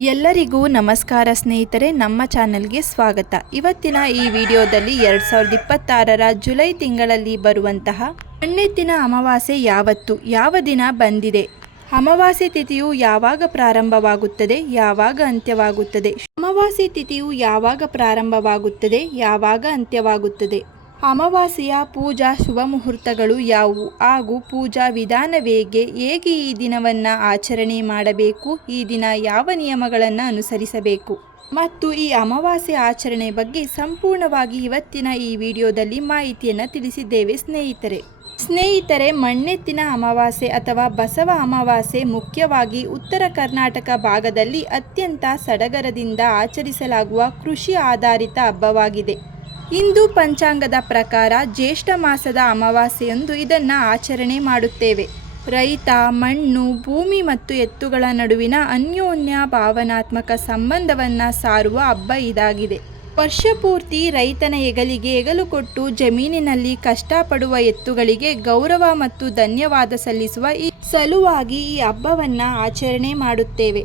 ಎಲ್ಲರಿಗೂ ನಮಸ್ಕಾರ ಸ್ನೇಹಿತರೆ, ನಮ್ಮ ಚಾನೆಲ್ಗೆ ಸ್ವಾಗತ. ಇವತ್ತಿನ ಈ ವಿಡಿಯೋದಲ್ಲಿ 2026ರ ಜುಲೈ ತಿಂಗಳಲ್ಲಿ ಬರುವಂತಹ ಮಣ್ಣೆತ್ತಿನ ಅಮಾವಾಸ್ಯೆ ಯಾವತ್ತು, ಯಾವ ದಿನ ಬಂದಿದೆ, ಅಮಾವಾಸ್ಯೆ ತಿಥಿಯು ಯಾವಾಗ ಪ್ರಾರಂಭವಾಗುತ್ತದೆ, ಯಾವಾಗ ಅಂತ್ಯವಾಗುತ್ತದೆ, ಅಮಾವಾಸ್ಯೆ ತಿಥಿಯು ಯಾವಾಗ ಪ್ರಾರಂಭವಾಗುತ್ತದೆ, ಯಾವಾಗ ಅಂತ್ಯವಾಗುತ್ತದೆ, ಅಮಾವಾಸ್ಯೆಯ ಪೂಜಾ ಶುಭ ಮುಹೂರ್ತಗಳು ಯಾವುವು ಹಾಗೂ ಪೂಜಾ ವಿಧಾನವೇಗೆ, ಹೇಗೆ ಈ ದಿನವನ್ನು ಆಚರಣೆ ಮಾಡಬೇಕು, ಈ ದಿನ ಯಾವ ನಿಯಮಗಳನ್ನು ಅನುಸರಿಸಬೇಕು ಮತ್ತು ಈ ಅಮಾವಾಸ್ಯೆ ಆಚರಣೆ ಬಗ್ಗೆ ಸಂಪೂರ್ಣವಾಗಿ ಇವತ್ತಿನ ಈ ವಿಡಿಯೋದಲ್ಲಿ ಮಾಹಿತಿಯನ್ನು ತಿಳಿಸಿದ್ದೇವೆ ಸ್ನೇಹಿತರೆ. ಮಣ್ಣೆತ್ತಿನ ಅಮಾವಾಸ್ಯೆ ಅಥವಾ ಬಸವ ಅಮಾವಾಸ್ಯೆ ಮುಖ್ಯವಾಗಿ ಉತ್ತರ ಕರ್ನಾಟಕ ಭಾಗದಲ್ಲಿ ಅತ್ಯಂತ ಸಡಗರದಿಂದ ಆಚರಿಸಲಾಗುವ ಕೃಷಿ ಆಧಾರಿತ ಹಬ್ಬವಾಗಿದೆ. ಹಿಂದೂ ಪಂಚಾಂಗದ ಪ್ರಕಾರ ಜ್ಯೇಷ್ಠ ಮಾಸದ ಅಮಾವಾಸ್ಯೆಯಂದು ಇದನ್ನು ಆಚರಣೆ ಮಾಡುತ್ತೇವೆ. ರೈತ, ಮಣ್ಣು, ಭೂಮಿ ಮತ್ತು ಎತ್ತುಗಳ ನಡುವಿನ ಅನ್ಯೋನ್ಯ ಭಾವನಾತ್ಮಕ ಸಂಬಂಧವನ್ನು ಸಾರುವ ಹಬ್ಬ ಇದಾಗಿದೆ. ವರ್ಷಪೂರ್ತಿ ರೈತನ ಹೆಗಲಿಗೆ ಹೆಗಲು ಕೊಟ್ಟು ಜಮೀನಿನಲ್ಲಿ ಕಷ್ಟಪಡುವ ಎತ್ತುಗಳಿಗೆ ಗೌರವ ಮತ್ತು ಧನ್ಯವಾದ ಸಲ್ಲಿಸುವ ಈ ಸಲುವಾಗಿ ಈ ಹಬ್ಬವನ್ನು ಆಚರಣೆ ಮಾಡುತ್ತೇವೆ.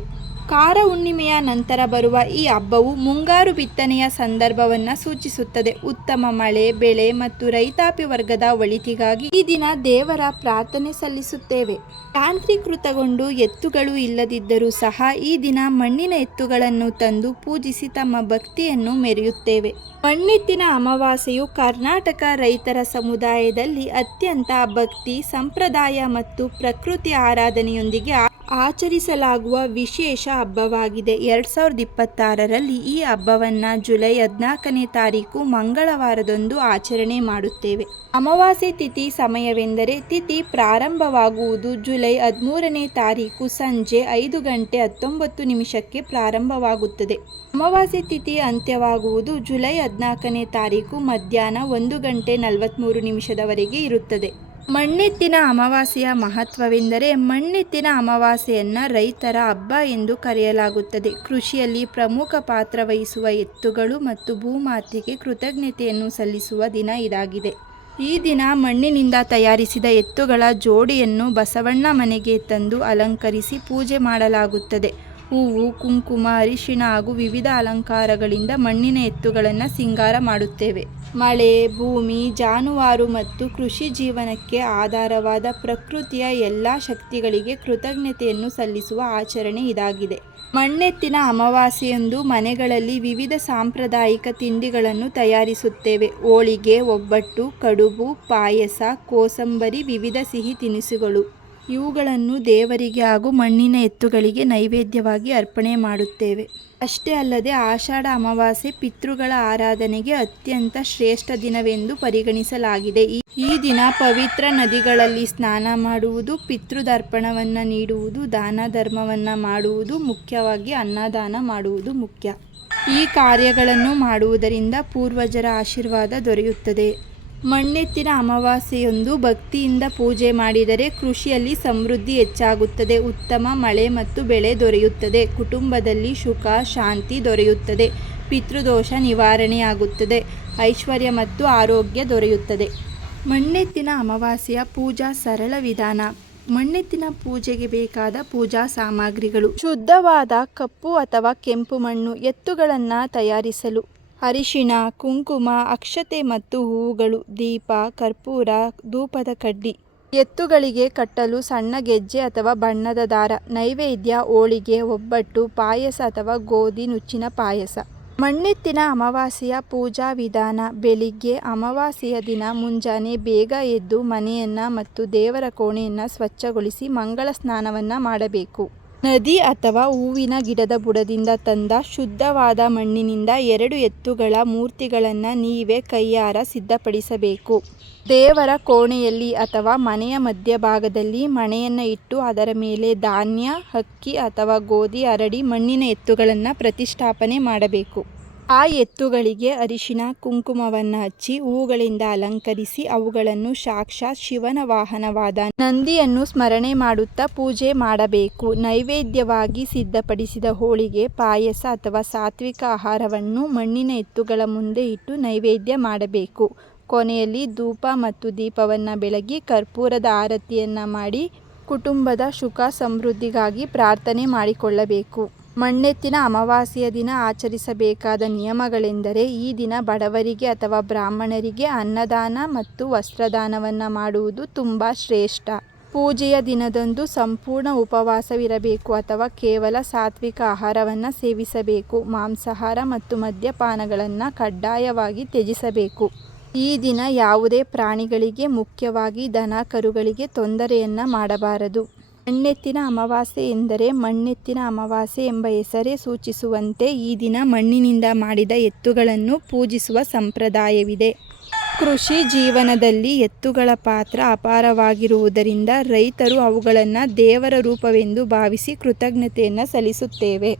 ಕಾರ ಹುಣ್ಣಿಮೆಯ ನಂತರ ಬರುವ ಈ ಹಬ್ಬವು ಮುಂಗಾರು ಬಿತ್ತನೆಯ ಸಂದರ್ಭವನ್ನು ಸೂಚಿಸುತ್ತದೆ. ಉತ್ತಮ ಮಳೆ, ಬೆಳೆ ಮತ್ತು ರೈತಾಪಿ ವರ್ಗದ ಒಳಿತಿಗಾಗಿ ಈ ದಿನ ದೇವರ ಪ್ರಾರ್ಥನೆ ಸಲ್ಲಿಸುತ್ತೇವೆ. ಯಾಂತ್ರೀಕೃತಗೊಂಡು ಎತ್ತುಗಳು ಇಲ್ಲದಿದ್ದರೂ ಸಹ ಈ ದಿನ ಮಣ್ಣಿನ ಎತ್ತುಗಳನ್ನು ತಂದು ಪೂಜಿಸಿ ತಮ್ಮ ಭಕ್ತಿಯನ್ನು ಮೆರೆಯುತ್ತೇವೆ. ಮಣ್ಣೆತ್ತಿನ ಅಮಾವಾಸ್ಯೆಯು ಕರ್ನಾಟಕ ರೈತರ ಸಮುದಾಯದಲ್ಲಿ ಅತ್ಯಂತ ಭಕ್ತಿ, ಸಂಪ್ರದಾಯ ಮತ್ತು ಪ್ರಕೃತಿ ಆರಾಧನೆಯೊಂದಿಗೆ ಆಚರಿಸಲಾಗುವ ವಿಶೇಷ ಹಬ್ಬವಾಗಿದೆ. 2026ರಲ್ಲಿ ಈ ಹಬ್ಬವನ್ನು ಜುಲೈ 14ನೇ ತಾರೀಕು ಮಂಗಳವಾರದಂದು ಆಚರಣೆ ಮಾಡುತ್ತೇವೆ. ಅಮಾವಾಸ್ಯೆ ತಿಥಿ ಸಮಯವೆಂದರೆ ತಿಥಿ ಪ್ರಾರಂಭವಾಗುವುದು ಜುಲೈ 13ನೇ ತಾರೀಕು ಸಂಜೆ 5:19 ಪ್ರಾರಂಭವಾಗುತ್ತದೆ. ಅಮಾವಾಸ್ಯೆ ತಿಥಿ ಅಂತ್ಯವಾಗುವುದು ಜುಲೈ 14ನೇ ತಾರೀಕು ಮಧ್ಯಾಹ್ನ 1:43 ಇರುತ್ತದೆ. ಮಣ್ಣೆತ್ತಿನ ಅಮಾವಾಸ್ಯೆಯ ಮಹತ್ವವೆಂದರೆ ಮಣ್ಣೆತ್ತಿನ ಅಮಾವಾಸ್ಯೆಯನ್ನು ರೈತರ ಹಬ್ಬ ಎಂದು ಕರೆಯಲಾಗುತ್ತದೆ. ಕೃಷಿಯಲ್ಲಿ ಪ್ರಮುಖ ಪಾತ್ರ ವಹಿಸುವ ಎತ್ತುಗಳು ಮತ್ತು ಭೂಮಾತೆಗೆ ಕೃತಜ್ಞತೆಯನ್ನು ಸಲ್ಲಿಸುವ ದಿನ ಇದಾಗಿದೆ. ಈ ದಿನ ಮಣ್ಣಿನಿಂದ ತಯಾರಿಸಿದ ಎತ್ತುಗಳ ಜೋಡಿಯನ್ನು ಬಸವಣ್ಣ ಮನೆಗೆ ತಂದು ಅಲಂಕರಿಸಿ ಪೂಜೆ ಮಾಡಲಾಗುತ್ತದೆ. ಹೂವು, ಕುಂಕುಮ, ಅರಿಶಿಣ ಹಾಗೂ ವಿವಿಧ ಅಲಂಕಾರಗಳಿಂದ ಮಣ್ಣಿನ ಎತ್ತುಗಳನ್ನು ಸಿಂಗಾರ ಮಾಡುತ್ತೇವೆ. ಮಳೆ, ಭೂಮಿ, ಜಾನುವಾರು ಮತ್ತು ಕೃಷಿ ಜೀವನಕ್ಕೆ ಆಧಾರವಾದ ಪ್ರಕೃತಿಯ ಎಲ್ಲ ಶಕ್ತಿಗಳಿಗೆ ಕೃತಜ್ಞತೆಯನ್ನು ಸಲ್ಲಿಸುವ ಆಚರಣೆ ಇದಾಗಿದೆ. ಮಣ್ಣೆತ್ತಿನ ಅಮಾವಾಸ್ಯೆಯಂದು ಮನೆಗಳಲ್ಲಿ ವಿವಿಧ ಸಾಂಪ್ರದಾಯಿಕ ತಿಂಡಿಗಳನ್ನು ತಯಾರಿಸುತ್ತೇವೆ. ಹೋಳಿಗೆ, ಒಬ್ಬಟ್ಟು, ಕಡುಬು, ಪಾಯಸ, ಕೋಸಂಬರಿ, ವಿವಿಧ ಸಿಹಿ ತಿನಿಸುಗಳು. ಇವುಗಳನ್ನು ದೇವರಿಗೆ ಹಾಗೂ ಮಣ್ಣಿನ ಎತ್ತುಗಳಿಗೆ ನೈವೇದ್ಯವಾಗಿ ಅರ್ಪಣೆ ಮಾಡುತ್ತೇವೆ. ಅಷ್ಟೇ ಅಲ್ಲದೆ ಆಷಾಢ ಅಮಾವಾಸ್ಯೆ ಪಿತೃಗಳ ಆರಾಧನೆಗೆ ಅತ್ಯಂತ ಶ್ರೇಷ್ಠ ದಿನವೆಂದು ಪರಿಗಣಿಸಲಾಗಿದೆ. ಈ ದಿನ ಪವಿತ್ರ ನದಿಗಳಲ್ಲಿ ಸ್ನಾನ ಮಾಡುವುದು, ಪಿತೃದರ್ಪಣವನ್ನು ನೀಡುವುದು, ದಾನ ಧರ್ಮವನ್ನು ಮಾಡುವುದು, ಮುಖ್ಯವಾಗಿ ಅನ್ನದಾನ ಮಾಡುವುದು ಮುಖ್ಯ. ಈ ಕಾರ್ಯಗಳನ್ನು ಮಾಡುವುದರಿಂದ ಪೂರ್ವಜರ ಆಶೀರ್ವಾದ ದೊರೆಯುತ್ತದೆ. ಮಣ್ಣೆತ್ತಿನ ಅಮಾವಾಸ್ಯೆಯಂದು ಭಕ್ತಿಯಿಂದ ಪೂಜೆ ಮಾಡಿದರೆ ಕೃಷಿಯಲ್ಲಿ ಸಮೃದ್ಧಿ ಹೆಚ್ಚಾಗುತ್ತದೆ, ಉತ್ತಮ ಮಳೆ ಮತ್ತು ಬೆಳೆ ದೊರೆಯುತ್ತದೆ, ಕುಟುಂಬದಲ್ಲಿ ಸುಖ ಶಾಂತಿ ದೊರೆಯುತ್ತದೆ, ಪಿತೃದೋಷ ನಿವಾರಣೆಯಾಗುತ್ತದೆ, ಐಶ್ವರ್ಯ ಮತ್ತು ಆರೋಗ್ಯ ದೊರೆಯುತ್ತದೆ. ಮಣ್ಣೆತ್ತಿನ ಅಮಾವಾಸ್ಯೆಯ ಪೂಜಾ ಸರಳ ವಿಧಾನ. ಮಣ್ಣೆತ್ತಿನ ಪೂಜೆಗೆ ಬೇಕಾದ ಪೂಜಾ ಸಾಮಗ್ರಿಗಳು: ಶುದ್ಧವಾದ ಕಪ್ಪು ಅಥವಾ ಕೆಂಪು ಮಣ್ಣು, ಎತ್ತುಗಳನ್ನು ತಯಾರಿಸಲು ಅರಿಶಿಣ, ಕುಂಕುಮ, ಅಕ್ಷತೆ ಮತ್ತು ಹೂವುಗಳು, ದೀಪ, ಕರ್ಪೂರ, ಧೂಪದ ಕಡ್ಡಿ, ಎತ್ತುಗಳಿಗೆ ಕಟ್ಟಲು ಸಣ್ಣ ಗೆಜ್ಜೆ ಅಥವಾ ಬಣ್ಣದ ದಾರ, ನೈವೇದ್ಯ ಹೋಳಿಗೆ, ಒಬ್ಬಟ್ಟು, ಪಾಯಸ ಅಥವಾ ಗೋಧಿ ನುಚ್ಚಿನ ಪಾಯಸ. ಮಣ್ಣೆತ್ತಿನ ಅಮಾವಾಸ್ಯೆಯ ಪೂಜಾ ವಿಧಾನ. ಬೆಳಿಗ್ಗೆ ಅಮಾವಾಸ್ಯೆಯ ದಿನ ಮುಂಜಾನೆ ಬೇಗ ಎದ್ದು ಮನೆಯನ್ನು ಮತ್ತು ದೇವರ ಕೋಣೆಯನ್ನು ಸ್ವಚ್ಛಗೊಳಿಸಿ ಮಂಗಳ ಸ್ನಾನವನ್ನು ಮಾಡಬೇಕು. ನದಿ ಅಥವಾ ಹೂವಿನ ಗಿಡದ ಬುಡದಿಂದ ತಂದ ಶುದ್ಧವಾದ ಮಣ್ಣಿನಿಂದ 2 ಎತ್ತುಗಳ ಮೂರ್ತಿಗಳನ್ನು ನೀವೇ ಕೈಯಾರ ಸಿದ್ಧಪಡಿಸಬೇಕು. ದೇವರ ಕೋಣೆಯಲ್ಲಿ ಅಥವಾ ಮನೆಯ ಮಧ್ಯಭಾಗದಲ್ಲಿ ಮಣೆಯನ್ನು ಇಟ್ಟು ಅದರ ಮೇಲೆ ಧಾನ್ಯ, ಅಕ್ಕಿ ಅಥವಾ ಗೋಧಿ ಹರಡಿ ಮಣ್ಣಿನ ಎತ್ತುಗಳನ್ನು ಪ್ರತಿಷ್ಠಾಪನೆ ಮಾಡಬೇಕು. ಆ ಎತ್ತುಗಳಿಗೆ ಅರಿಶಿಣ, ಕುಂಕುಮವನ್ನು ಹಚ್ಚಿ ಹೂಗಳಿಂದ ಅಲಂಕರಿಸಿ ಅವುಗಳನ್ನು ಸಾಕ್ಷಾತ್ ಶಿವನ ವಾಹನವಾದ ನಂದಿಯನ್ನು ಸ್ಮರಣೆ ಮಾಡುತ್ತಾ ಪೂಜೆ ಮಾಡಬೇಕು. ನೈವೇದ್ಯವಾಗಿ ಸಿದ್ಧಪಡಿಸಿದ ಹೋಳಿಗೆ, ಪಾಯಸ ಅಥವಾ ಸಾತ್ವಿಕ ಆಹಾರವನ್ನು ಮಣ್ಣಿನ ಎತ್ತುಗಳ ಮುಂದೆ ಇಟ್ಟು ನೈವೇದ್ಯ ಮಾಡಬೇಕು. ಕೊನೆಯಲ್ಲಿ ಧೂಪ ಮತ್ತು ದೀಪವನ್ನು ಬೆಳಗಿ ಕರ್ಪೂರದ ಆರತಿಯನ್ನು ಮಾಡಿ ಕುಟುಂಬದ ಸುಖ ಸಮೃದ್ಧಿಗಾಗಿ ಪ್ರಾರ್ಥನೆ ಮಾಡಿಕೊಳ್ಳಬೇಕು. ಮಣ್ಣೆತ್ತಿನ ಅಮಾವಾಸ್ಯೆಯ ದಿನ ಆಚರಿಸಬೇಕಾದ ನಿಯಮಗಳೆಂದರೆ ಈ ದಿನ ಬಡವರಿಗೆ ಅಥವಾ ಬ್ರಾಹ್ಮಣರಿಗೆ ಅನ್ನದಾನ ಮತ್ತು ವಸ್ತ್ರದಾನವನ್ನು ಮಾಡುವುದು ತುಂಬ ಶ್ರೇಷ್ಠ. ಪೂಜೆಯ ದಿನದಂದು ಸಂಪೂರ್ಣ ಉಪವಾಸವಿರಬೇಕು ಅಥವಾ ಕೇವಲ ಸಾತ್ವಿಕ ಆಹಾರವನ್ನು ಸೇವಿಸಬೇಕು. ಮಾಂಸಾಹಾರ ಮತ್ತು ಮದ್ಯಪಾನಗಳನ್ನು ಕಡ್ಡಾಯವಾಗಿ ತ್ಯಜಿಸಬೇಕು. ಈ ದಿನ ಯಾವುದೇ ಪ್ರಾಣಿಗಳಿಗೆ, ಮುಖ್ಯವಾಗಿ ದನ ಕರುಗಳಿಗೆ ತೊಂದರೆಯನ್ನು ಮಾಡಬಾರದು. ಮಣ್ಣೆತ್ತಿನ ಅಮಾವಾಸ್ಯೆ ಎಂದರೆ ಮಣ್ಣೆತ್ತಿನ ಅಮಾವಾಸ್ಯೆ ಎಂಬ ಹೆಸರೇ ಸೂಚಿಸುವಂತೆ ಈ ದಿನ ಮಣ್ಣಿನಿಂದ ಮಾಡಿದ ಎತ್ತುಗಳನ್ನು ಪೂಜಿಸುವ ಸಂಪ್ರದಾಯವಿದೆ. ಕೃಷಿ ಜೀವನದಲ್ಲಿ ಎತ್ತುಗಳ ಪಾತ್ರ ಅಪಾರವಾಗಿರುವುದರಿಂದ ರೈತರು ಅವುಗಳನ್ನು ದೇವರ ರೂಪವೆಂದು ಭಾವಿಸಿ ಕೃತಜ್ಞತೆಯನ್ನು ಸಲ್ಲಿಸುತ್ತೇವೆ.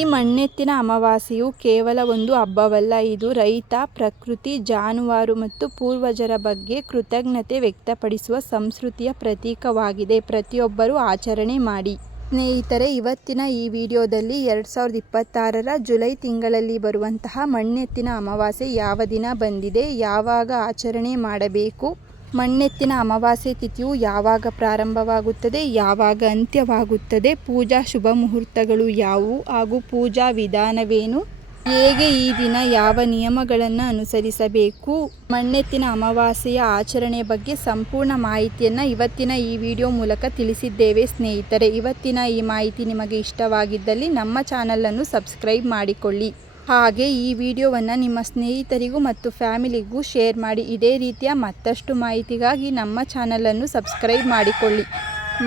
ಈ ಮಣ್ಣೆತ್ತಿನ ಅಮಾವಾಸ್ಯೆಯು ಕೇವಲ ಒಂದು ಹಬ್ಬವಲ್ಲ, ಇದು ರೈತ, ಪ್ರಕೃತಿ, ಜಾನುವಾರು ಮತ್ತು ಪೂರ್ವಜರ ಬಗ್ಗೆ ಕೃತಜ್ಞತೆ ವ್ಯಕ್ತಪಡಿಸುವ ಸಂಸ್ಕೃತಿಯ ಪ್ರತೀಕವಾಗಿದೆ. ಪ್ರತಿಯೊಬ್ಬರೂ ಆಚರಣೆ ಮಾಡಿ. ಸ್ನೇಹಿತರೆ, ಇವತ್ತಿನ ಈ ವಿಡಿಯೋದಲ್ಲಿ 2026ರ ಜುಲೈ ತಿಂಗಳಲ್ಲಿ ಬರುವಂತಹ ಮಣ್ಣೆತ್ತಿನ ಅಮಾವಾಸ್ಯೆ ಯಾವ ದಿನ ಬಂದಿದೆ, ಯಾವಾಗ ಆಚರಣೆ ಮಾಡಬೇಕು, ಮಣ್ಣೆತ್ತಿನ ಅಮಾವಾಸ್ಯೆ ತಿಥಿಯು ಯಾವಾಗ ಪ್ರಾರಂಭವಾಗುತ್ತದೆ, ಯಾವಾಗ ಅಂತ್ಯವಾಗುತ್ತದೆ, ಪೂಜಾ ಶುಭ ಮುಹೂರ್ತಗಳು ಯಾವುವು ಹಾಗೂ ಪೂಜಾ ವಿಧಾನವೇನು, ಹೇಗೆ ಈ ದಿನ ಯಾವ ನಿಯಮಗಳನ್ನು ಅನುಸರಿಸಬೇಕು, ಮಣ್ಣೆತ್ತಿನ ಅಮಾವಾಸ್ಯೆಯ ಆಚರಣೆ ಬಗ್ಗೆ ಸಂಪೂರ್ಣ ಮಾಹಿತಿಯನ್ನು ಇವತ್ತಿನ ಈ ವಿಡಿಯೋ ಮೂಲಕ ತಿಳಿಸಿದ್ದೇವೆ. ಸ್ನೇಹಿತರೆ, ಇವತ್ತಿನ ಈ ಮಾಹಿತಿ ನಿಮಗೆ ಇಷ್ಟವಾಗಿದ್ದಲ್ಲಿ ನಮ್ಮ ಚಾನಲನ್ನು ಸಬ್ಸ್ಕ್ರೈಬ್ ಮಾಡಿಕೊಳ್ಳಿ. ಹಾಗೆ ಈ ವಿಡಿಯೋವನ್ನು ನಿಮ್ಮ ಸ್ನೇಹಿತರಿಗೂ ಮತ್ತು ಫ್ಯಾಮಿಲಿಗೂ ಶೇರ್ ಮಾಡಿ. ಇದೇ ರೀತಿಯ ಮತ್ತಷ್ಟು ಮಾಹಿತಿಗಾಗಿ ನಮ್ಮ ಚಾನಲನ್ನು ಸಬ್ಸ್ಕ್ರೈಬ್ ಮಾಡಿಕೊಳ್ಳಿ.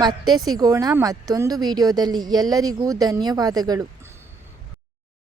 ಮತ್ತೆ ಸಿಗೋಣ ಮತ್ತೊಂದು ವಿಡಿಯೋದಲ್ಲಿ. ಎಲ್ಲರಿಗೂ ಧನ್ಯವಾದಗಳು.